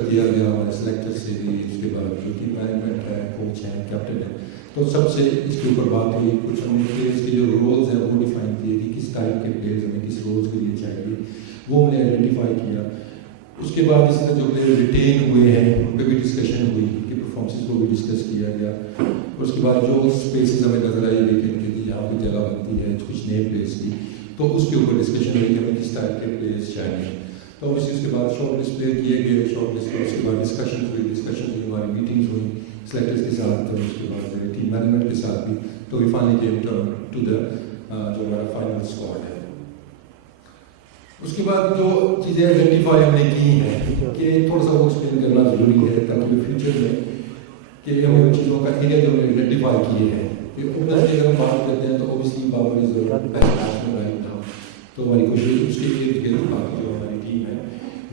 دیا گیا ہمارے سلیکٹر سے بھی، اس کے بعد جو ٹیم مینجمنٹ ہے، کوچ ہیں، کیپٹن ہے، تو سب سے اس کے اوپر بات ہوئی. کچھ ہم نے پلیئرس کے جو رولز ہیں وہ ڈیفائن کیے کہ کس ٹائپ کے پلیئرز ہمیں کس رولز کے لیے چاہیے، وہ ہم نے آئیڈینٹیفائی کیا. اس کے بعد اس طرح جو پلیئر ریٹین ہوئے ہیں ان پہ بھی ڈسکشن ہوئی کہ پرفارمنسز کو بھی ڈسکس کیا گیا. اور اس کے بعد جو اسپیسز ہمیں نظر آئی لیکن کہ یہاں پہ جگہ بنتی ہے کچھ نئے پلیئرس کی، تو اس کے اوپر ڈسکشن ہوئی کہ ہمیں کس ٹائپ کے پلیئرس چاہیے. تو اس کے بعد شارٹ لسٹ پلے کیے گئے، شارٹ لسٹ اس کے بعد ڈسکشن ہوئی، ہماری میٹنگز ہوئی سلیکٹرز کے ساتھ، اور اس کے بعد ٹیم مینجمنٹ کے ساتھ بھی. تو we finally came to the جو ہمارا فائنل اسکواڈ ہے. اس کے بعد جو چیزیں آئیڈینٹیفائی ہم نے کی ہیں کہ تھوڑا سا وہ ایکسپلین کرنا ضروری ہے تاکہ فیوچر میں کہ ہمیں ان چیزوں کا ایریا جو ہم نے آئیڈینٹیفائی کیے ہیں کہ اوبویسلی اگر ہم بات کرتے ہیں تو obviously Babar is best right now. تو ہماری کوشش اس کے ارد گرد باقی جو ہماری ٹیم ہے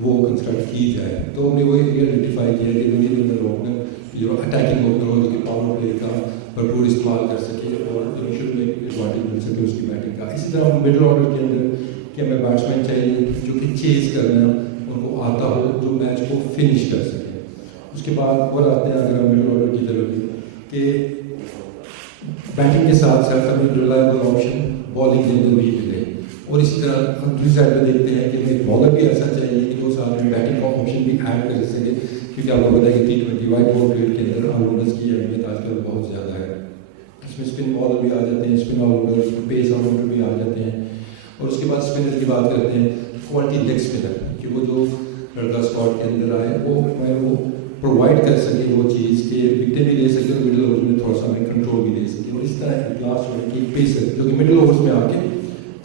وہ کنسٹرکٹ کی جائے. تو ہم نے وہ ایریا آئیڈینٹیفائی کیا کہ دنیا کے اندر اوپنر جو اٹیکنگ اوپنر ہو جو کہ پاور پلے کا بھرپور استعمال کر سکے اور جو شروع میں ایڈوانٹیج مل سکے اس کی بیٹنگ کا. اسی طرح ہم مڈل آرڈر کے اندر کہ ہمیں بیٹسمین چاہیے جو کہ چیز کرنا ان کو آتا ہو، جو میچ کو فنش کر سکے. اس کے بعد اور آتے ہیں اگر ہم مڈل آرڈر کی طرف کہ بیٹنگ کے ساتھ ساتھ ہمیں ریلائبل آپشن بالنگ کے اندر بھی ملے. اور اسی طرح ہم دوسری سائڈ میں دیکھتے ہیں کہ ہمیں بالر بھی ایسا چاہیے کہ جو ساتھ میں بیٹنگ کا آپشن بھی ایڈ کر سکے، کیونکہ آپ کو پتا ہے کہ T20 وائٹ بال کرکٹ کے اندر آل راؤنڈرز کی اہمیت آج کل بہت زیادہ ہے. اس میں اسپن بالر بھی آ جاتے ہیں، اسپن آل راؤنڈر، پیس آل راؤنڈر بھی آ جاتے ہیں. اور اس کے بعد اسپنر کی بات کرتے ہیں، کوالٹی لیگ اسپنر کہ وہ جو لڑکا اسکواڈ کے اندر آئے وہ پرووائڈ کر سکے وہ چیز کہ وکٹیں بھی لے سکے اور مڈل اوورز میں تھوڑا سا ہمیں کنٹرول بھی دے سکے. اور اس طرح ایک لاسٹ جو ہے کہ پیسر جو کہ مڈل اوورز میں آ کے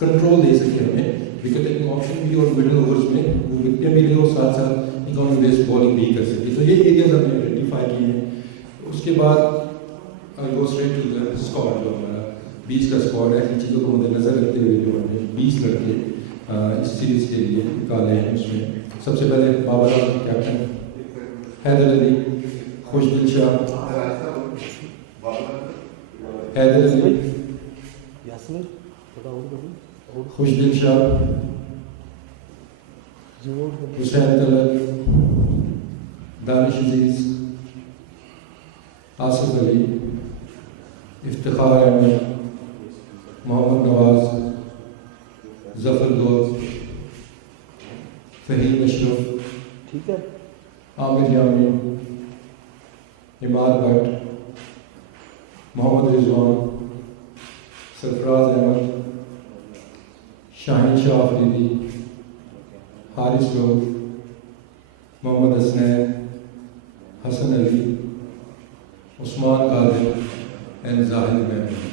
کنٹرول دے سکے ہمیں وکٹ ٹیکنگ آپشن بھی اور مڈل اوورز میں وہ وکٹیں بھی لے اور ساتھ ساتھ اکانومی بیسڈ بالنگ بھی کر سکے. تو یہ ایریاز ہم نے آئیڈینٹیفائی کیے ہیں. اس کے بعد go straight to the squad جو ہمارا 20 کا اسکواڈ ہے. ان چیزوں کو مد نظر رکھتے ہوئے جو ہم نے 20 لڑکے اس سیریز کے لیے نکالے ہیں. اس میں سب سے پہلے بابر اعظم کیپٹن، حیدر علی، خوشدل شاہ، حیدر علی، خوشدل شاہ، حسین طلعت، دانش عزیز، آصف علی، افتخار احمد، محمد نواز، ظفر دوست، فہیم اشرف، عامر جامی، عماد بٹ، محمد رضوان، سرفراز احمد، شاہین شاہ آفریدی، حارث لوگ، محمد حسنین، حسن علی، عثمان قادر اینڈ زاہد محمود.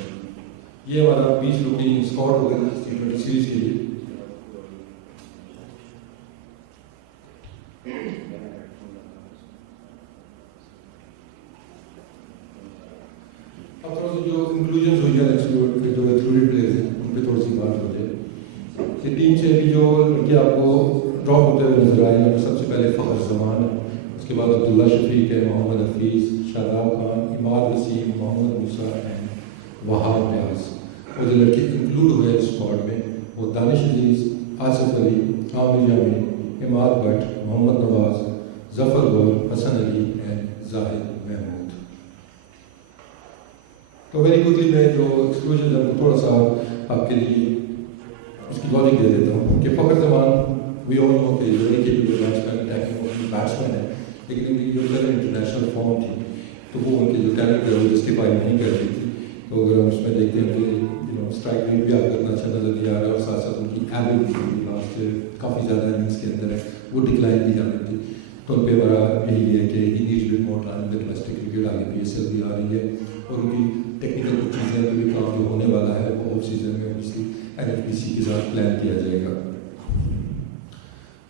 یہ ہمارا 20 لوگوں اسکواڈ ہو گیا T20 سیریز کے لیے. اب تھوڑا سا جو انکلوژنس ہوئی ہے جو ایکسکلوڈیڈ پلیئرز ہیں ان پہ تھوڑی سی بات ہو جائے. کہ ٹیم سے بھی جو لڑکے آپ کو ڈراپ ہوتے ہوئے نظر آئے ہیں، سب سے پہلے فخر زمان ہے، اس کے بعد عبداللہ شفیق ہے، محمد حفیظ، شاداب خان، عماد وسیم، محمد موسیٰ اینڈ وہاب ریاض. اور جو لڑکے انکلوڈ ہوئے ہیں اسکواڈ میں وہ دانش عزیز، آصف علی، عامر جامی، عماد بٹ، محمد نواز، ظفر گور، حسن علی اینڈ زاہد محمود. تو ویری کوئکلی میں جو ایکسکلوژن ہے تھوڑا سا آپ کے لیے اس کی لاجک دے دیتا ہوں کہ فخر زمان وی آل نو کہ جو بیٹسمین ہے، لیکن ان کی جو انٹرنیشنل فارم تھی تو وہ ان کے جو ٹیلنٹ ہے وہ جسٹیفائی نہیں کر رہی تھی. تو اگر ہم اس میں دیکھتے ہیں کہ اسٹرائک ریٹ بھی آپ کو اتنا اچھا نظر نہیں آ رہا ہے اور ساتھ ساتھ ان کی ایوریج بھی لاسٹ کافی زیادہ اننگس کے اندر ہے وہ ڈکلائن کی جا رہی تھی. تو ان پہ ہمارا یہی ہے کہ he needs bit more time with domestic cricket. آگے PSL بھی آ رہی ہے اور ان کی ٹیکنیکل کچھ چیزیں بھی کام جو ہونے والا ہے وہ آف سیزن میں NFBC کے ساتھ پلان کیا جائے گا.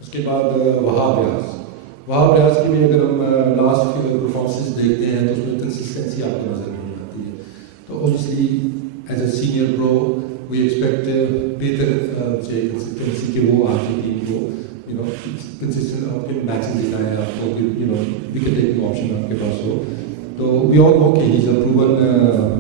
اس کے بعد وہاب ریاض کی بھی اگر ہم لاسٹ پرفارمنسز دیکھتے ہیں تو اس میں کنسسٹنسی آپ کو نظر نہیں آتی ہے. تو obviously as a senior pro we expect بہتر کنسسٹنسی کہ وہ آپ کی ٹیم کو کنسسٹنٹ آپ کے میچز دکھائیں، آپ کو وکٹ ٹیکنگ آپشن آپ کے پاس ہو. تو وی آل نو کہ ہی از اے پروون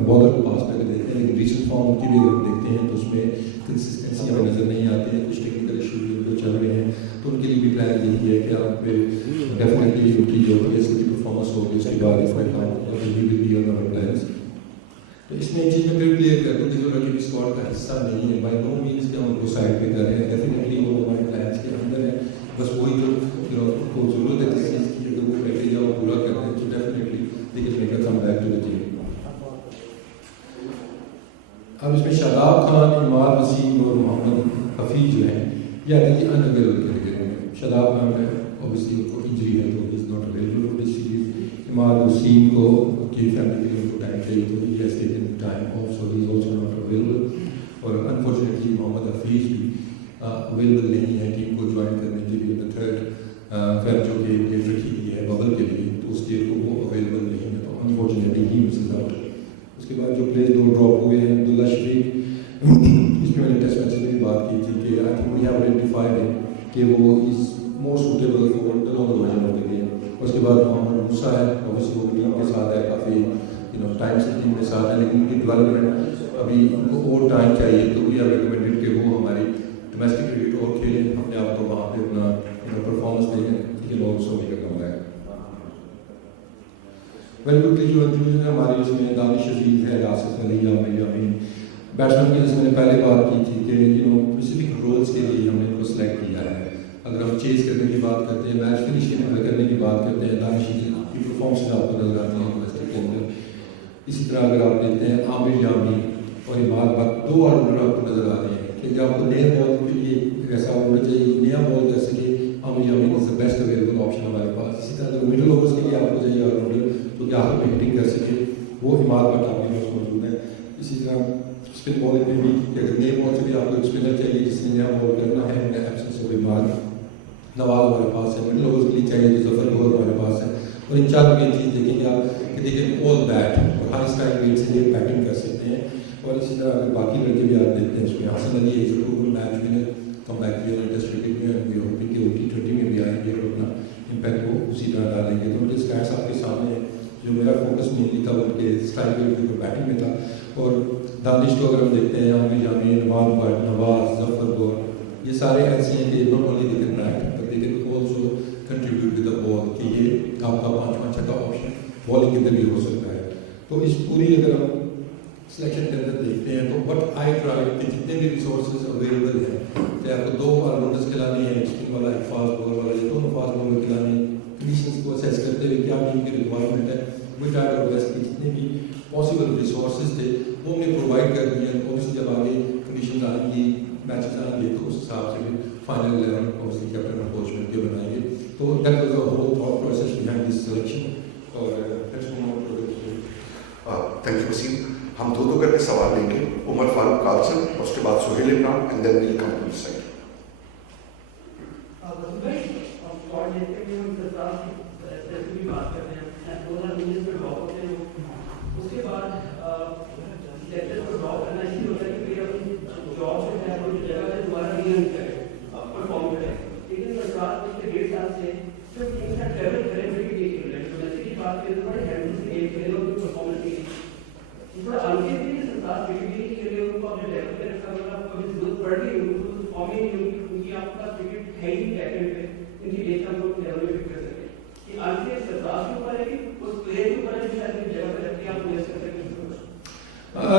بالر کو پاس کر دیتے ہیں، لیکن ریسنٹ فارم کی بھی اگر ہم دیکھتے ہیں تو اس میں کنسسٹنسی ہمیں نظر نہیں آتی ہے. کچھ ٹیکنیکل ایشو جو چل رہے ہیں تو ان کے لیے بھی پلان یہی ہے کہ آپ پہ ڈیفینیٹلی ان کی جو ہے اس کی پرفارمنس ہوگی اس کے بعد اس میں پلانس. تو اس میں ایک چیز میں پھر کلیئر کر دوں کہ جو رقیب اسکواڈ کا حصہ نہیں ہے بائی نو مینس کہ ہم ان کو سائڈ پہ کر رہے ہیں. ڈیفینیٹلی وہ ہمارے پلانس کے اندر ہے. بس وہی جو کو ضرورت ہے کسی چیز کی اگر وہ کرائٹیریا وہ پورا کرتے ہیں تو definitely they can make a come back to the team. اب اس میں شاداب خان, عماد وسیم اور محمد حفیظ جو ہیں یہ آتے ہیں ان اویلیبل کیٹیگری میں. شاداب خان ہے اوبیسلی ان کو انجری ہے تو is not available for this series. Imad Wasim کو کی فیملی کے لیے ان کو ٹائم چاہیے تو he has taken time of so he is also not available. اور انفارچونیٹلی محمد حفیظ بھی اویلیبل نہیں ہے ٹیم کو جوائن کرنے کے لیے. دا تھرڈ فیب جو کہ ڈیٹ رکھی گئی ہے ببل کے لیے تو اس ڈیٹ کو وہ اویلیبل نہیں ہے تو انفارچونیٹلی ہی مسز آؤٹ. اس کے بعد جو پلیز 2 ڈراپ ہوئے ہیں عبداللہ شفیق, اس میں میں نے ٹیسٹ میچ میں بھی بات کی تھی کہ I think we have identified کہ وہ is more suitable for the longer version of the game. اس کے بعد محمد موسیٰ ہے, اوبیسلی وہ ٹیم کے ساتھ ہے, کافی ٹائم سے ٹیم کے ساتھ ہے, لیکن ان کی ڈیولپمنٹ ابھی ان کو اور ٹائم چاہیے تو وی ہیو ریکمینڈیڈ کہ وہ ہماری ڈومیسٹک کرکٹ اور کھیلیں, اپنے آپ کو وہاں پہ اپنا پرفارمنس دیں. لیکن also make a come back. Valuable جو انکلوژن ہے ہماری اس میں دانش عزیز ہے, آصف علی, عامر یامین. بیٹسمین کی جیسے میں نے پہلے بات کی تھی کہ اسپیسیفک رولس کے لیے ہم نے ان کو سلیکٹ کیا ہے. اگر ہم چیز کرنے کی بات کرتے ہیں, میچ فنشنگ کرنے کی بات کرتے ہیں, دانش کی پرفارمنس آپ کو نظر آتی ہے ڈومیسٹک کے اندر. اسی طرح اگر آپ دیکھتے ہیں عامر یامین اور عماد, 2 آلراؤنڈر آپ کو نظر آ رہے ہیں کہ آپ کو نیا بال کے لیے ایسا ہونا چاہیے, نیا بال کر سکے. عامر یامین از دا بیسٹ اویلیبل آپشن ہمارے پاس. اسی طرح اگر مڈل اوورس کے لیے آپ کو چاہیے آلراؤنڈر تو کیا آپ ہٹنگ کر سکے, وہ عماد بٹ آپ کے پاس موجود ہے. اسی طرح اسپن بالنگ میں بھی کہ اگر نئے بال سے بھی آپ کو ایک اسپنر چاہیے جس نے نیا بال کرنا ہے, ایبسنس آف عماد. نواز ہمارے پاس ہے, مڈل اوورس کے لیے چاہیے تو ظفر گور ہمارے پاس ہے. اور ان چاروں کی چیز دیکھیں گے آپ کہ دیکھیں آل بیٹ اور ہائی اسٹرائک ریٹ سے یہ بیٹنگ کر سکتے ہیں. اور اسی طرح اگر باقی لڑکے بھی آپ دیکھتے ہیں اس میں حسن علی ہے جو total match winner come back کیا اور ٹیسٹ کرکٹ میں ہوپنگ کہ وہ T20 میں بھی آئیں گے اور اپنا امپیکٹ وہ اسی طرح ڈالیں گے. تو ان کے اسٹیٹس آپ کے سامنے ہیں. جو میرا فوکس مینلی تھا ان کے اسٹرائک ریٹ اور بیٹنگ میں تھا. اور دانش کو اگر ہم دیکھتے ہیں عامر یامین, عماد بٹ, نواز, ظفر گور, یہ سارے ایسے ہیں کہ not only they can bat but they can also contribute with the ball کہ یہ آپ کا 5واں 6واں آپشن بالنگ کے اندر بھی ہو سکتا ہے. تو اس پوری اگر ہم سلیکشن کے اندر دیکھتے ہیں تو بٹ آئی ٹرائی کہ جتنے بھی ریسورسز اویلیبل ہیں, چاہے آپ کو 2 آلراؤنڈرز کھلانے ہیں, اسپن والا ایک فاسٹ بالر والا, یہ دونوں فاسٹ بالر کھلانے ہیں, کنڈیشنز کو اسیس کرتے ہوئے کیا ٹیم کی ریکوائرمنٹ ہے وہ ٹرائی اور بیسٹ کی جتنے بھی پاسبل ریسورسز تھے وہ ہم نے پرووائڈ کر دیے. اوبیسلی جب آگے کنڈیشنز آئیں گی, میچز آئیں گے تو اس حساب سے بھی فائنل 11 اوبیسلی کیپٹن اور کوچ مل کے بنائیں گے. تو that was a whole thought process behind this selection. اور تھینک یو وسیم. ہم 2 کر کے سوال لیں گے. عمر فاروق قاسم اور اس کے بعد Sohail Imran and then we'll come to this side.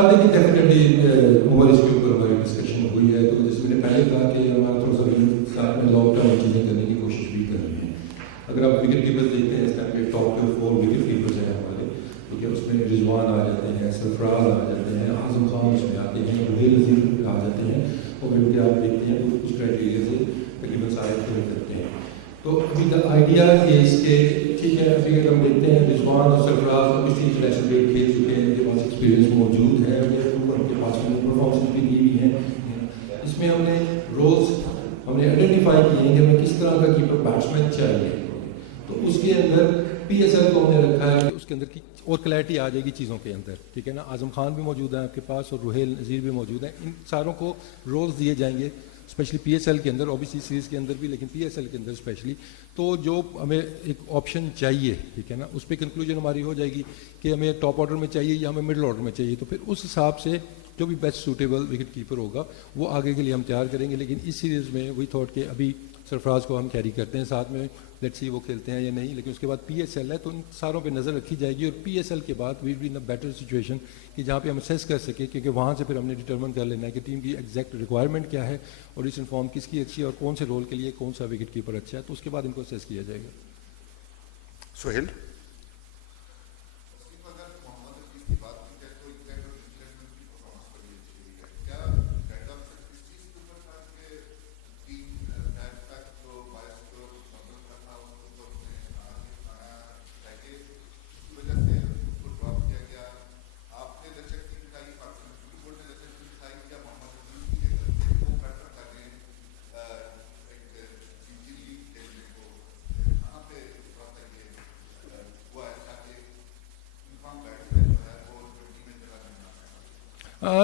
لیکن ڈیفینیٹلی اوور اس کے اوپر ہماری ڈسکشن ہوئی ہے. تو جیسے میں نے پہلے کہا کہ ہمارا تھوڑا سا ساتھ میں لانگ ٹرم چیزیں کرنے کی کوشش بھی کر رہے ہیں. اگر آپ وکٹ کیپرز دیکھتے ہیں اس ٹائم کے ٹاپ کے 4 وکٹ کیپرز ہیں ہمارے, ٹھیک ہے, اس میں رضوان آ جاتے ہیں, سرفراز آ جاتے ہیں, اعظم خان اس میں آتے ہیں, روہیل عزیز آ جاتے ہیں. اور ان کے آپ دیکھتے ہیں کچھ کرائٹیریا سے تقریباً سارے پورے کرتے ہیں. تو ابھی دا آئیڈیا از کہ ٹھیک ہے, ابھی اگر ہم دیکھتے ہیں رضوان اور سرفراز اور کسی انٹرنیشنل گیم کھیل چکے ہیں, ان کے پاس ایکسپیرینس موجود ہے, ان کے پاس پرفارمنس بھی دی ہوئی ہیں. اس میں ہم نے رولس ہم نے آئیڈینٹیفائی کیے ہیں کہ ہمیں کس طرح کا کیپر بیٹسمین چاہیے. تو اس کے اندر پی ایس ایل کو ہم نے رکھا ہے کہ اس کے اندر کی اور کلیئرٹی آ جائے گی چیزوں کے اندر, ٹھیک ہے نا. اعظم خان بھی موجود ہے آپ کے پاس اور روہیل نذیر بھی موجود ہیں. ان ساروں کو رولز دیے جائیں گے اسپیشلی PSL کے اندر, OBC سیریز کے اندر بھی, لیکن PSL کے اندر اسپیشلی. تو جو ہمیں ایک آپشن چاہیے, ٹھیک ہے نا, اس پہ کنکلوژن ہماری ہو جائے گی کہ ہمیں ٹاپ آرڈر میں چاہیے یا ہمیں مڈل آرڈر میں چاہیے, تو پھر اس حساب سے جو بھی بیسٹ سوٹیبل وکٹ کیپر ہوگا وہ آگے کے لیے ہم تیار کریں گے. لیکن اس سیریز میں وہی تھاٹ کہ ابھی سرفراز کو ہم کیری کرتے ہیں ساتھ میں, لیٹس سی وہ کھیلتے ہیں یا نہیں, لیکن اس کے بعد PSL ہے تو ان ساروں پہ نظر رکھی جائے گی. اور PSL کے بعد we'll be in a better situation کہ جہاں پہ ہم اسیس کر سکیں, کیونکہ وہاں سے پھر ہم نے ڈٹرمن کر لینا ہے کہ ٹیم کی ایگزیکٹ ریکوائرمنٹ کیا ہے اور اس انفارم کس کی اچھی ہے اور کون سے رول کے لیے کون سا وکٹ کیپر اچھا ہے, تو اس کے بعد ان کو اسیس کیا جائے گا. سہیل.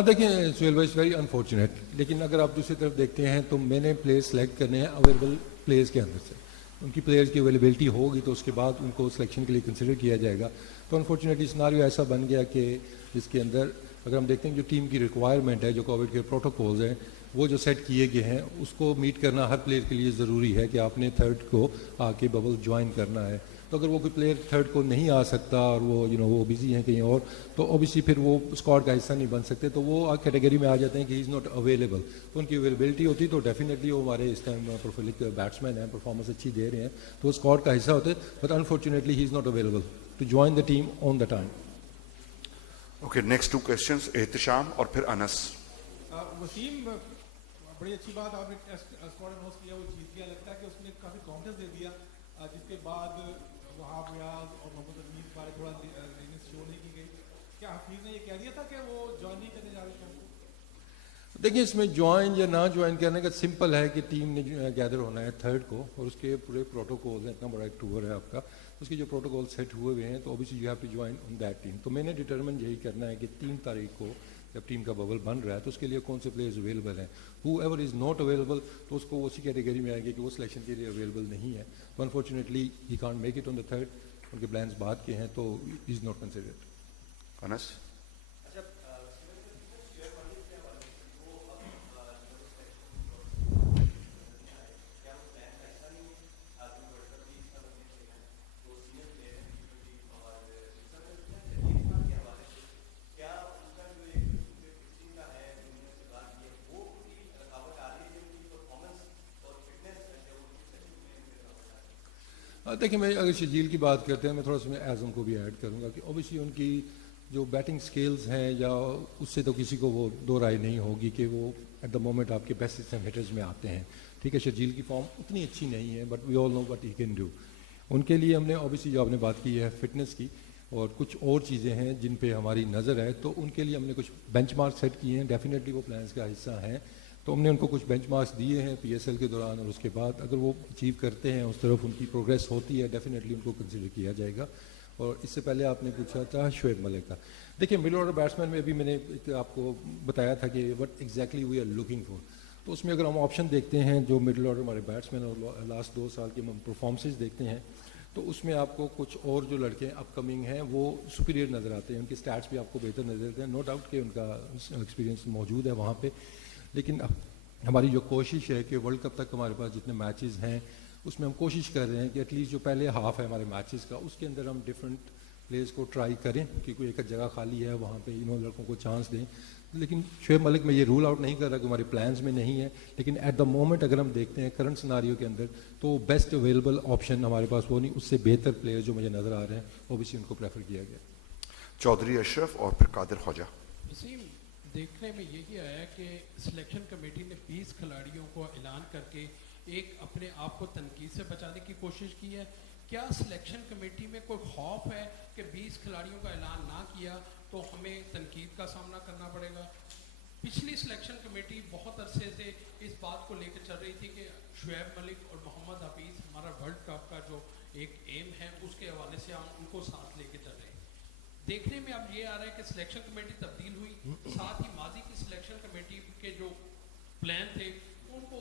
دیکھیں سہیل بھائی, اٹس ویری انفارچونیٹ, لیکن اگر آپ دوسری طرف دیکھتے ہیں تو میں نے پلیئر سلیکٹ کرنے ہیں اویلیبل پلیئرز کے اندر سے. ان کی پلیئرز کی اویلیبلٹی ہوگی تو اس کے بعد ان کو سلیکشن کے لیے کنسیڈر کیا جائے گا. تو انفارچونیٹلی سناریو ایسا بن گیا کہ جس کے اندر اگر ہم دیکھتے ہیں جو ٹیم کی ریکوائرمنٹ ہے, جو کووڈ کے پروٹوکولز ہیں وہ جو سیٹ کیے گئے ہیں, اس کو میٹ کرنا ہر پلیئر کے لیے ضروری ہے کہ آپ نے تھرڈ کو آ کے ببل جوائن کرنا ہے. تو اگر وہ کوئی پلیئر تھرڈ کو نہیں آ سکتا اور وہ وہ بزی ہیں کہیں اور, تو اوبیسلی پھر وہ اسکواڈ کا حصہ نہیں بن سکتے, تو وہ کیٹیگری میں آ جاتے ہیں کہ ہی از ناٹ اویلیبل. تو ان کی اویلیبلٹی ہوتی تو ڈیفینیٹلی وہ ہمارے اس ٹائم پروفیلک بیٹسمین ہیں, پرفارمنس اچھی دے رہے ہیں, تو وہ اسکواڈ کا حصہ ہوتے, but unfortunately he is not available to join the team on the time. Okay, next 2 questions Ehtisham اور پھر انس. وسیم, بڑی اچھی بات آپ نے اسکواڈ اناؤنس کیا, وہ جیت گیا, لگتا ہے کہ اس نے کافی کانفیڈنس دے دیا, جس کے بعد وہاں ریاض اور محمد حفیظ کے بارے تھوڑا شو نہیں کی گئی. کیا حفیظ نے یہ کہہ دیا تھا کہ وہ جوائن نہیں کرنے جا رہے تھے؟ دیکھیں اس میں جوائن یا نہ جوائن کرنے کا سمپل ہے کہ ٹیم نے گیدر ہونا ہے تھرڈ کو, اور اس کے پورے پروٹوکولز ہیں, اتنا بڑا ایک ٹور ہے آپ کا, اس کے جو پروٹوکول سیٹ ہوئے ہوئے ہیں, تو obviously you have to join on that team. تو میں نے ڈٹرمن یہی کرنا ہے کہ 3 تاریخ کو جب ٹیم کا ببل بن رہا ہے تو اس کے لیے کون سے پلیئرز اویلیبل ہیں. ہو ایور از ناٹ اویلیبل تو اس کو اسی کیٹیگری میں آئے گی کہ وہ سلیکشن کے لیے اویلیبل نہیں ہے. تو unfortunately he can't make it on the third, ان کے پلانس بعد کے ہیں, تو از ناٹ کنسیڈرڈ. انس. دیکھیں میں اگر شجیل کی بات کرتے ہیں, میں تھوڑا سا میں اعظم کو بھی ایڈ کروں گا کہ اوبیسلی ان کی جو بیٹنگ سکلز ہیں یا اس سے تو کسی کو وہ دو رائے نہیں ہوگی کہ وہ ایٹ دا مومنٹ آپ کے بیسٹ سسٹم ہٹرز میں آتے ہیں. ٹھیک ہے, شجیل کی فارم اتنی اچھی نہیں ہے, but we all know what he can do. ان کے لیے ہم نے اوبیسلی جو آپ نے بات کی ہے فٹنس کی اور کچھ اور چیزیں ہیں جن پہ ہماری نظر ہے, تو ان کے لیے ہم نے کچھ بینچ مارک سیٹ کیے ہیں. ڈیفینیٹلی وہ پلانس کا حصہ ہیں, تو ہم نے ان کو کچھ بینچ مارکس دیے ہیں PSL کے دوران, اور اس کے بعد اگر وہ اچیو کرتے ہیں, اس طرف ان کی پروگریس ہوتی ہے, ڈیفینیٹلی ان کو کنسیڈر کیا جائے گا. اور اس سے پہلے آپ نے پوچھا تھا شعیب ملک کا. دیکھیں مڈل آرڈر بیٹسمین میں ابھی میں نے آپ کو بتایا تھا کہ what exactly we are looking for. تو اس میں اگر ہم آپشن دیکھتے ہیں جو مڈل آرڈر ہمارے بیٹسمین اور لاسٹ 2 سال کے ہم پرفارمنسز دیکھتے ہیں, تو اس میں آپ کو کچھ اور جو لڑکے اپ کمنگ ہیں وہ سپیریئر نظر آتے ہیں, ان کے اسٹیٹس بھی آپ کو بہتر نظر آتے ہیں. نو ڈاؤٹ کہ ان کا ایکسپیرینس موجود ہے وہاں پہ, لیکن ہماری جو کوشش ہے کہ ورلڈ کپ تک ہمارے پاس جتنے میچز ہیں اس میں ہم کوشش کر رہے ہیں کہ ایٹ لیسٹ جو پہلے ہاف ہے ہمارے میچز کا, اس کے اندر ہم ڈفرینٹ پلیئرز کو ٹرائی کریں کہ کوئی ایک جگہ خالی ہے وہاں پہ لڑکوں کو چانس دیں. لیکن شعیب ملک میں یہ رول آؤٹ نہیں کر رہا کہ ہمارے پلانز میں نہیں ہے, لیکن ایٹ دا مومنٹ اگر ہم دیکھتے ہیں کرنٹ سناریو کے اندر تو بیسٹ اویلیبل آپشن ہمارے پاس وہ نہیں, اس سے بہتر پلیئر جو مجھے نظر آ رہے ہیں اوبیسلی ان کو پریفر کیا گیا. چودھری اشرف اور پھر قادر خواجہ. دیکھنے میں یہی آیا کہ سلیکشن کمیٹی نے 20 کھلاڑیوں کو اعلان کر کے ایک اپنے آپ کو تنقید سے بچانے کی کوشش کی ہے. کیا سلیکشن کمیٹی میں کوئی خوف ہے کہ 20 کھلاڑیوں کا اعلان نہ کیا تو ہمیں تنقید کا سامنا کرنا پڑے گا؟ پچھلی سلیکشن کمیٹی بہت عرصے سے اس بات کو لے کے چل رہی تھی کہ شعیب ملک اور محمد حفیظ ہمارا ورلڈ کپ کا جو ایک ایم ہے اس کے حوالے سے ہم ان کو ساتھ لے کے چل رہے ہیں. دیکھنے میں اب یہ آ رہا ہے کہ سلیکشن کمیٹی تبدیل ہوئی, ساتھ ہی ماضی کی سلیکشن کمیٹی کے جو پلان تھے ان کو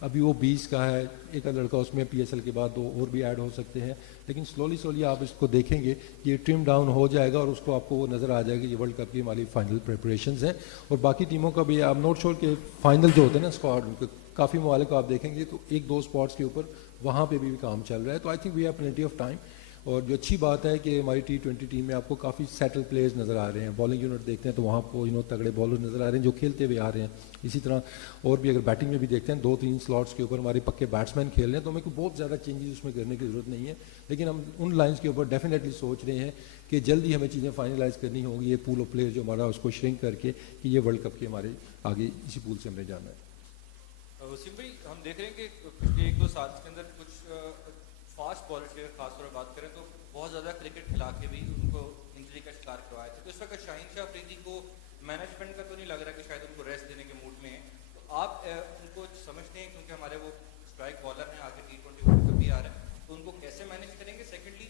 ابھی وہ 20 کا ہے, ایک لڑکا اس میں PSL کے بعد 2 اور بھی ایڈ ہو سکتے ہیں, لیکن سلولی آپ اس کو دیکھیں گے یہ ٹرم ڈاؤن ہو جائے گا اور اس کو آپ کو وہ نظر آ جائے گا. یہ ورلڈ کپ کی ہماری فائنل پریپریشنز ہیں, اور باقی ٹیموں کا بھی آپ نوٹ شور کے فائنل جو ہوتے ہیں نا اسکواڈ, کافی ممالک کو آپ دیکھیں گے تو 1-2 اسپاٹس کے اوپر وہاں پہ بھی کام چل رہا ہے. تو I think we have plenty of time. اور جو اچھی بات ہے کہ ہماری T20 ٹیم میں آپ کو کافی سیٹل پلیئرز نظر آ رہے ہیں. بالنگ یونٹ دیکھتے ہیں تو وہاں کو تگڑے بالر نظر آ رہے ہیں جو کھیلتے ہوئے آ رہے ہیں. اسی طرح اور بھی اگر بیٹنگ میں بھی دیکھتے ہیں 2-3 سلاٹس کے اوپر ہمارے پکے بیٹسمین کھیل رہے ہیں, تو ہمیں کو بہت زیادہ چینجز اس میں کرنے کی ضرورت نہیں ہے. لیکن ہم ان لائنس کے اوپر ڈیفینیٹلی سوچ رہے ہیں کہ جلدی ہمیں چیزیں فائنلائز کرنی ہوں گی. یہ پول آف پلیئر جو ہمارا اس کو شرنک کر کے کہ یہ ورلڈ کپ کے ہمارے آگے اسی پول سے ہم نے جانا ہے. وسیم بھائی, ہم دیکھ رہے ہیں کہ پچھلے 1-2 سال کے اندر کچھ فاسٹ بالر کی خاص طور پر بات کریں تو بہت زیادہ کرکٹ کھلا کے بھی ان کو انجری کا شکار کروایا تھا. تو اس وقت شاہین شاہ افریدی کو مینجمنٹ کا تو نہیں لگ رہا کہ شاید ان کو ریسٹ دینے کے موڈ میں ہیں, تو آپ ان کو سمجھتے ہیں کیونکہ ہمارے وہ اسٹرائک بالر ہیں, آگے T20 ورلڈ کپ بھی آ رہا ہے, تو ان کو کیسے مینیج کریں گے؟ سیکنڈلی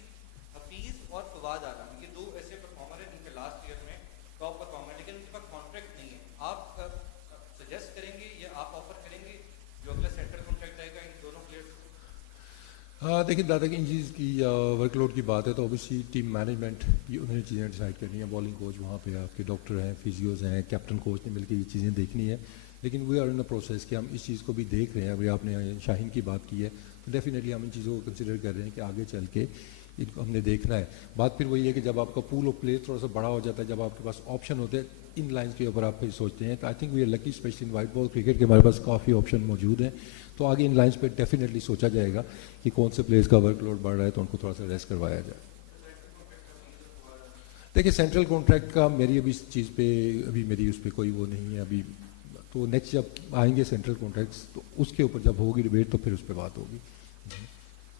حفیظ اور فواد اعظم یہ 2 ایسے پرفارمر ہیں جن کے لاسٹ ایئر میں ٹاپ پرفارمر, لیکن ان کے پاس کانٹریکٹ نہیں ہے. آپ سجیسٹ کریں گے یا آپ آفر کریں گے جو اگلا سینٹرل کانٹریکٹ آئے گا ان دونوں پلیئرس کو؟ دیکھیں دادا کی انجریز کی ورک لوڈ کی بات ہے تو اوبیسلی ٹیم مینجمنٹ یہ انہیں چیزیں ڈیسائڈ کرنی ہیں. بالنگ کوچ وہاں پہ آپ کے ڈاکٹر ہیں, فزیوز ہیں, کیپٹن کوچ نے مل کے یہ چیزیں دیکھنی ہے. لیکن we are in a process کہ ہم اس چیز کو بھی دیکھ رہے ہیں. ابھی آپ نے شاہین کی بات کی ہے تو ڈیفینیٹلی ہم ان چیزوں کو کنسیڈر کر رہے ہیں کہ آگے چل کے ان کو ہم نے دیکھنا ہے. بات پھر وہی ہے کہ جب آپ کا پول آف پلے تھوڑا سا بڑا ہو جاتا ہے, جب آپ کے پاس آپشن ہوتے ہیں ان لائنس کے اوپر آپ پھر سوچتے ہیں, تو I think we are lucky especially in white ball cricket کے ہمارے پاس کافی آپشن موجود ہیں. تو آگے ان لائنس پہ ڈیفینیٹلی سوچا جائے گا کہ کون سے پلیئرز کا ورک لوڈ بڑھ رہا ہے تو ان کو تھوڑا سا ریسٹ کروایا جائے. دیکھیے سینٹرل کانٹریکٹ کا میری ابھی اس چیز پہ ابھی میری اس پہ کوئی وہ نہیں ہے ابھی. تو نیکسٹ جب آئیں گے سینٹرل کانٹریکٹس تو اس کے اوپر جب ہوگی ڈبیٹ تو پھر اس پہ بات ہوگی.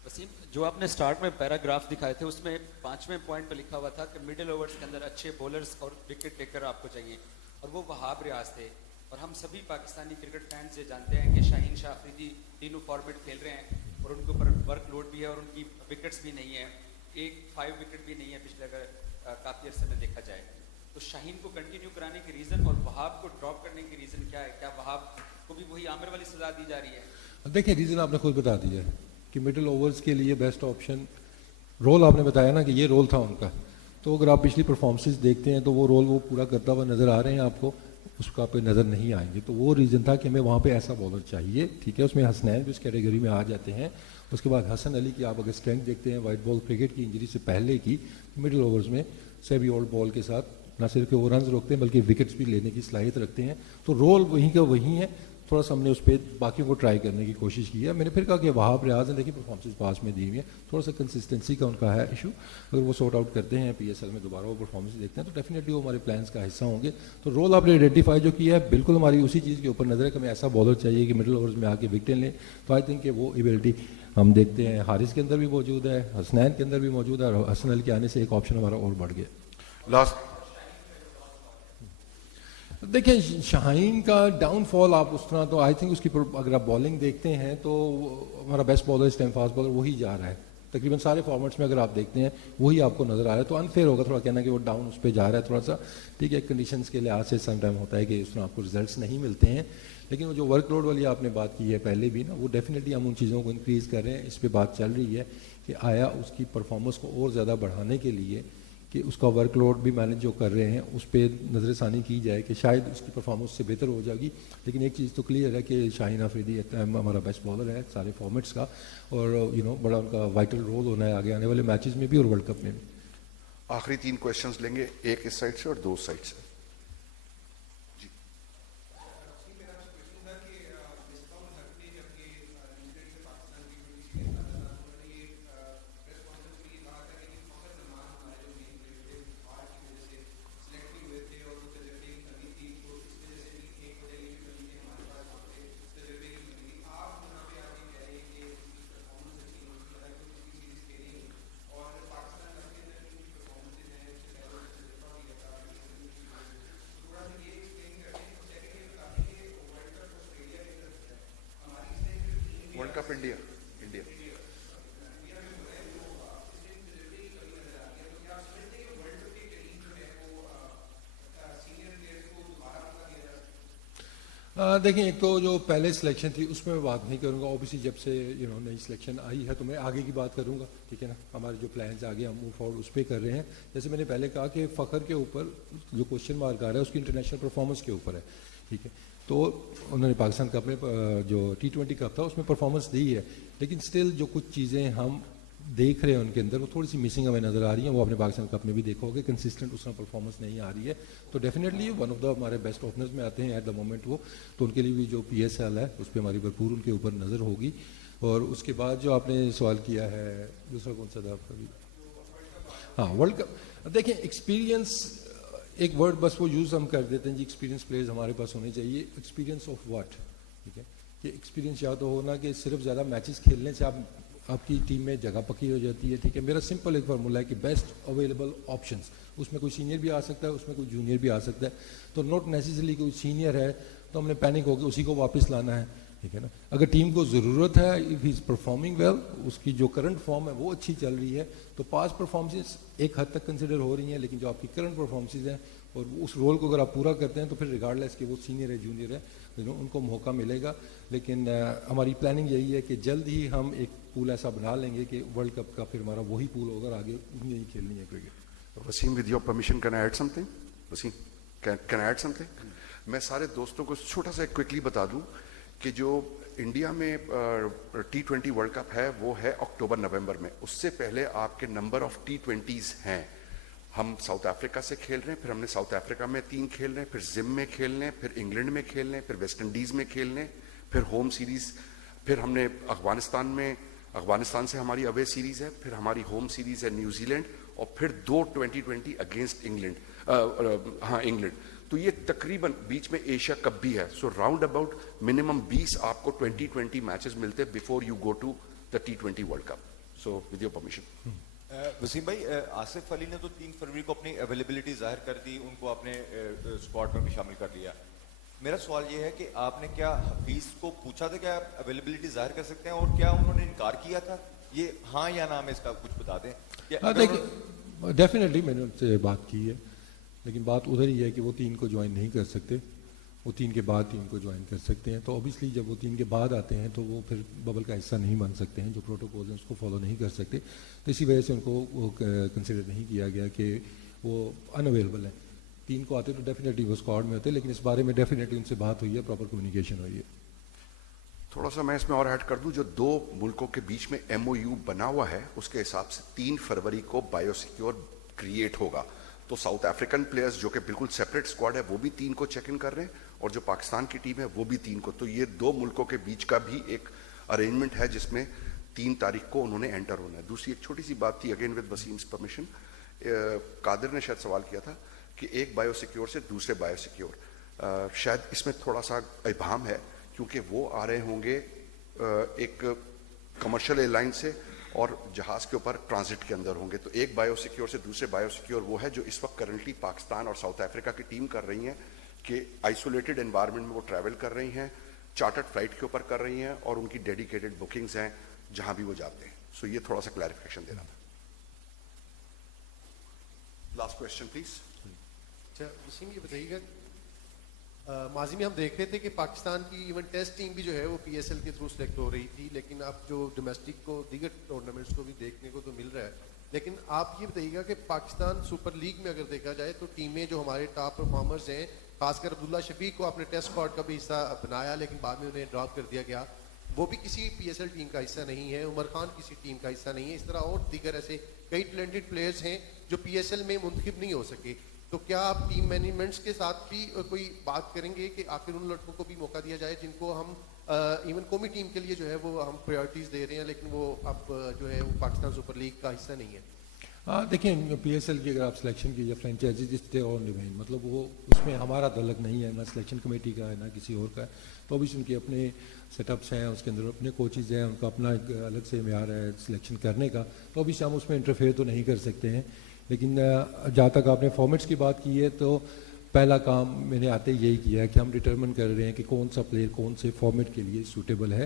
وسیم, جو آپ نے سٹارٹ میں پیراگراف دکھائے تھے اس میں 5ویں پوائنٹ پہ لکھا ہوا تھا کہ مڈل اوورز کے اندر اچھے بولرز اور وکٹ ٹیکر آپ کو چاہیے, اور وہ وہاب ریاض تھے. اور ہم سبھی پاکستانی کرکٹ فینس یہ جانتے ہیں کہ شاہین شاہ افریدی تینوں فارمیٹ کھیل رہے ہیں اور ان کے اوپر ورک لوڈ بھی ہے اور ان کی وکٹس بھی نہیں ہیں. 5 وکٹ بھی نہیں ہے پچھلے اگر کافی عرصے میں دیکھا جائے. تو شاہین کو کنٹینیو کرانے کی ریزن اور وہاب کو ڈراپ کرنے کی ریزن کیا ہے؟ کیا وہاب کو بھی وہی عامر والی سزا دی جا رہی ہے؟ دیکھیں ریزن آپ نے خود بتا دیا کہ مڈل اوورز کے لیے بیسٹ آپشن رول آپ نے بتایا نا کہ یہ رول تھا ان کا. تو اگر آپ پچھلی پرفارمنسز دیکھتے ہیں تو وہ رول وہ پورا کرتا ہوا نظر آ رہے ہیں آپ کو, اس کا پہ نظر نہیں آئیں گے. تو وہ ریزن تھا کہ ہمیں وہاں پہ ایسا بالر چاہیے. ٹھیک ہے, اس میں حسنین بھی اس کیٹیگری میں آ جاتے ہیں. اس کے بعد حسن علی کی آپ اگر اسٹرینتھ دیکھتے ہیں وائٹ بال کرکٹ کی انجری سے پہلے کی, مڈل اوورز میں سیوی اولڈ بال کے ساتھ نہ صرف کہ وہ رنز روکتے ہیں بلکہ وکٹس بھی لینے کی صلاحیت رکھتے ہیں. تو رول وہیں کا وہیں ہے. تھوڑا سا ہم نے اس پہ باقیوں کو ٹرائی کرنے کی کوشش کی ہے. میں نے پھر کہا کہ وہاب ریاض نے دیکھیں پرفارمنسز پاس میں دی ہوئی ہیں, تھوڑا سا کنسسٹنسی کا ان کا ہے ایشو. اگر وہ سارٹ آؤٹ کرتے ہیں PSL میں دوبارہ وہ پرفارمنس دیکھتے ہیں تو ڈیفینیٹلی وہ ہمارے پلانس کا حصہ ہوں گے. تو رول آپ نے آئیڈینٹیفائی جو کیا ہے بالکل ہماری اسی چیز کے اوپر نظر ہے کہ ہمیں ایسا بالر چاہیے کہ مڈل اوورز میں آ کے وکٹیں لیں. تو آئی تھنک کہ وہ ایبلٹی ہم دیکھتے ہیں حارث کے اندر بھی موجود ہے, حسنین کے اندر بھی موجود ہے, اور حسن علی کے آنے سے ایک آپشن ہمارا اور بڑھ گیا. لاسٹ دیکھیں شاہین کا ڈاؤن فال آپ اس طرح تو آئی تھنک اس کی اگر آپ بالنگ دیکھتے ہیں تو ہمارا بیسٹ بالر اس ٹائم فاسٹ بالر وہی جا رہا ہے. تقریباً سارے فارمیٹس میں اگر آپ دیکھتے ہیں وہی آپ کو نظر آ رہا ہے. تو انفیئر ہوگا تھوڑا کہنا کہ وہ ڈاؤن اس پہ جا رہا ہے تھوڑا سا. ٹھیک ہے, کنڈیشنز کے لحاظ سے سم ٹائم ہوتا ہے کہ اس طرح آپ کو رزلٹس نہیں ملتے ہیں. لیکن وہ جو ورک لوڈ والی آپ نے بات کی ہے پہلے بھی نا, وہ ڈیفینیٹلی ہم ان چیزوں کو انکریز کر رہے ہیں. اس پہ بات چل رہی ہے کہ آیا اس کی پرفارمنس کو اور زیادہ بڑھانے کے لیے کہ اس کا ورک لوڈ بھی مینیج جو کر رہے ہیں اس پہ نظر ثانی کی جائے کہ شاید اس کی پرفارمنس سے بہتر ہو جائے گی. لیکن ایک چیز تو کلیئر ہے کہ شاہین افریدی ہمارا بیسٹ بالر ہے سارے فارمیٹس کا, اور بڑا ان کا وائٹل رول ہونا ہے آگے آنے والے میچز میں بھی اور ورلڈ کپ میں بھی. آخری 3 کویشچنز لیں گے, ایک اس سائڈ سے اور 2 سائڈ سے. ورلڈ کپ انڈیا دیکھیں ایک تو جو پہلے سلیکشن تھی اس میں میں بات نہیں کروں گا. اوبیسلی جب سے نئی سلیکشن آئی ہے تو میں آگے کی بات کروں گا, ٹھیک ہے نا. ہمارے جو پلانز آگے ہم موو فارورڈ اس پہ کر رہے ہیں. جیسے میں نے پہلے کہا کہ فخر کے اوپر جو کوشچن مارک آ رہا ہے اس کی انٹرنیشنل پرفارمنس کے اوپر ہے, ٹھیک ہے. تو انہوں نے پاکستان کپ میں جو T20 کپ تھا اس میں پرفارمنس دی ہے, لیکن اسٹل جو کچھ چیزیں ہم دیکھ رہے ہیں ان کے اندر وہ تھوڑی سی مسنگ ہمیں نظر آ رہی ہیں. وہ اپنے پاکستان کپ میں بھی دیکھا ہوگا, کنسسٹنٹ اس طرح پرفارمنس نہیں آ رہی ہے. تو ڈیفینیٹلی ون آف دا ہمارے بیسٹ اوپنرز میں آتے ہیں ایٹ دا مومنٹ وہ, تو ان کے لیے بھی جو PSL ہے اس پہ ہماری بھرپور ان کے اوپر نظر ہوگی. اور اس کے بعد جو آپ نے سوال کیا ہے دوسرا کون سا تھا آپ کا بھی؟ ہاں ورلڈ کپ. دیکھیں ایکسپیرینس ایک ورڈ بس وہ یوز ہم کر دیتے ہیں جی, ایکسپیرینس پلیئرز ہمارے پاس ہونے چاہیے. ایکسپیرینس آف واٹ, ٹھیک ہے. کہ ایکسپیرینس یا تو ہونا کہ صرف زیادہ میچز کھیلنے سے آپ کی ٹیم میں جگہ پکی ہو جاتی ہے, ٹھیک ہے. میرا سمپل ایک فارمولا ہے کہ بیسٹ اویلیبل آپشنس, اس میں کوئی سینئر بھی آ سکتا ہے, اس میں کوئی جونیئر بھی آ سکتا ہے. تو ناٹ نیسیسرلی کوئی سینئر ہے تو ہم نے پینک ہو کے اسی کو واپس لانا ہے, ٹھیک ہے نا. اگر ٹیم کو ضرورت ہے, if he is performing well, اس کی جو کرنٹ فارم ہے وہ اچھی چل رہی ہے, تو پاس پرفارمنسز ایک حد تک کنسیڈر ہو رہی ہیں, لیکن جو آپ کی کرنٹ پرفارمنسز ہیں اور اس رول کو اگر آپ پورا کرتے ہیں تو پھر ریگارڈلیس کہ وہ سینئر ہے جونیئر ہے ان کو موقع ملے گا. لیکن ہماری پلاننگ یہی ہے کہ جلد ہی ہم ایک پول ایسا بنا لیں گے کہ ورلڈ کپ کا پھر ہمارا وہی پول ہوگا, آگے انہیں ہی کھیلنی ہے cricket. Waseem, with your permission can I add something? Waseem can I add something? میں سارے دوستوں کو چھوٹا سا کوئکلی بتا دوں کہ جو انڈیا میں T20 ورلڈ کپ ہے وہ ہے اکتوبر نومبر میں. اس سے پہلے آپ کے نمبر آف T20s ہیں. ہم ساؤتھ افریقہ سے کھیل رہے ہیں, پھر ہم نے ساؤتھ افریقہ میں 3 کھیل رہے ہیں, پھر زم میں کھیل رہے ہیں, پھر انگلینڈ میں کھیل رہے ہیں, پھر ویسٹ انڈیز میں کھیل رہے ہیں, پھر ہوم سیریز, پھر ہم نے افغانستان سے ہماری اوے سیریز ہے, پھر ہماری ہوم سیریز ہے نیوزی لینڈ, اور پھر 2 T20 اگینسٹ انگلینڈ. تو یہ تقریباً بیچ میں ایشیا کپ بھی ہے. سو راؤنڈ اباؤٹ منیمم 20 آپ کو 2020 میچز ملتے before you go to the T20 world cup. So with your permission. Waseem بھائی, آصف علی نے تو 3 فروری کو اپنی اویلیبلٹی ظاہر کر دی, ان کو اپنے اسکواڈ میں بھی شامل کر لیا. میرا سوال یہ ہے کہ آپ نے کیا حفیظ کو پوچھا تھا کہ آپ اویلیبلٹی ظاہر کر سکتے ہیں, اور کیا انہوں نے انکار کیا تھا؟ یہ ہاں یا نہ میں اس کا کچھ بتا دیں. ڈیفینیٹلی میں نے ان سے بات کی ہے, لیکن بات ادھر ہی ہے کہ وہ 3 کو جوائن نہیں کر سکتے, وہ 3 کے بعد 3 کو جوائن کر سکتے ہیں. تو اوبیسلی جب وہ 3 کے بعد آتے ہیں تو وہ پھر ببل کا حصہ نہیں بن سکتے ہیں, جو پروٹوکول ہیں اس کو فالو نہیں کر سکتے. تو اسی وجہ سے ان کو وہ کنسیڈر نہیں کیا گیا کہ وہ ان اویلیبل ہیں. 3 کو آتے تو ڈیفینیٹلی وہ اسکواڈ میں ہوتے, لیکن اس بارے میں ڈیفینیٹلی ان سے بات ہوئی ہے, پراپر کمیونیکیشن ہوئی ہے. تھوڑا سا میں اس میں اور ایڈ کر دوں, جو 2 ملکوں کے بیچ میں MOU بنا ہوا ہے اس کے حساب سے 3 فروری کو بایو سیکیور کریٹ ہوگا. تو ساؤتھ افریقن پلیئرز جو کہ بالکل سیپریٹ اسکواڈ ہے وہ بھی 3 کو چیک ان کر رہے ہیں, اور جو پاکستان کی ٹیم ہے وہ بھی 3 کو. تو یہ 2 ملکوں کے بیچ کا بھی ایک ارینجمنٹ ہے جس میں 3 تاریخ کو انہوں نے انٹر ہونا ہے. دوسری ایک چھوٹی سی بات تھی, اگین ود وسیم's پرمیشن, قادر نے شاید سوال کیا تھا کہ ایک بایو سیکیور سے دوسرے بایو سیکیور, شاید اس میں تھوڑا سا ابہام ہے کیونکہ وہ آ رہے ہوں گے ایک کمرشل ایئر لائن سے اور جہاز کے اوپر ٹرانزٹ کے اندر ہوں گے. تو ایک بایو سیکیور سے دوسرے بایو سیکیور وہ ہے جو اس وقت کرنٹلی پاکستان اور ساؤتھ افریقہ کی ٹیم کر رہی ہیں کہ آئسولیٹڈ انوائرمنٹ میں وہ ٹریول کر رہی ہیں, چارٹرڈ فلائٹ کے اوپر کر رہی ہیں, اور ان کی ڈیڈیکیٹڈ بکنگز ہیں جہاں بھی وہ جاتے ہیں. سو یہ تھوڑا سا کلیریفیکیشن دینا تھا. Last question please. اچھا وسیم, یہ بتائیے گا ماضی میں ہم دیکھ رہے تھے کہ پاکستان کی ایون ٹیسٹ ٹیم بھی جو ہے وہ PSL کے تھرو سلیکٹ ہو رہی تھی, لیکن اب جو ڈومیسٹک کو دیگر ٹورنامنٹس کو بھی دیکھنے کو تو مل رہا ہے. لیکن آپ یہ بتائیے گا کہ پاکستان سپر لیگ میں اگر دیکھا جائے تو ٹیمیں جو ہمارے ٹاپ پرفارمرز ہیں, خاص کر عبداللہ شفیق کو آپ نے ٹیسٹ اسکواڈ کا بھی حصہ بنایا لیکن بعد میں انہیں ڈراپ کر دیا گیا, وہ بھی کسی PSL ٹیم کا حصہ نہیں ہے. عمر خان کسی ٹیم کا حصہ نہیں ہے. اس طرح اور دیگر ایسے کئی ٹیلنٹڈ پلیئرز ہیں جو PSL میں منتخب نہیں ہو سکے. تو کیا آپ ٹیم مینجمنٹس کے ساتھ بھی کوئی بات کریں گے کہ آخر ان لڑکوں کو بھی موقع دیا جائے جن کو ہم ایون قومی ٹیم کے لیے جو ہے وہ ہم پریورٹیز دے رہے ہیں, لیکن وہ اب جو ہے وہ پاکستان سپر لیگ کا حصہ نہیں ہے؟ ہاں دیکھیں, PSL کی اگر آپ سلیکشن کی یا فرینچائزیز اسٹے آن ریمین, مطلب وہ اس میں ہمارا تعلق نہیں ہے, نہ سلیکشن کمیٹی کا ہے نہ کسی اور کا ہے. تو ابھی ان کے اپنے سیٹ اپس ہیں, اس کے اندر اپنے کوچز ہیں, ان کا اپنا ایک الگ سے معیار ہے سلیکشن کرنے کا. تو ابھی ہم اس میں انٹرفیئر تو نہیں کر سکتے ہیں. لیکن جہاں تک آپ نے فارمیٹس کی بات کی ہے تو پہلا کام میں نے آتے یہی کیا ہے کہ ہم ڈٹرمن کر رہے ہیں کہ کون سا پلیئر کون سے فارمیٹ کے لیے سوٹیبل ہے,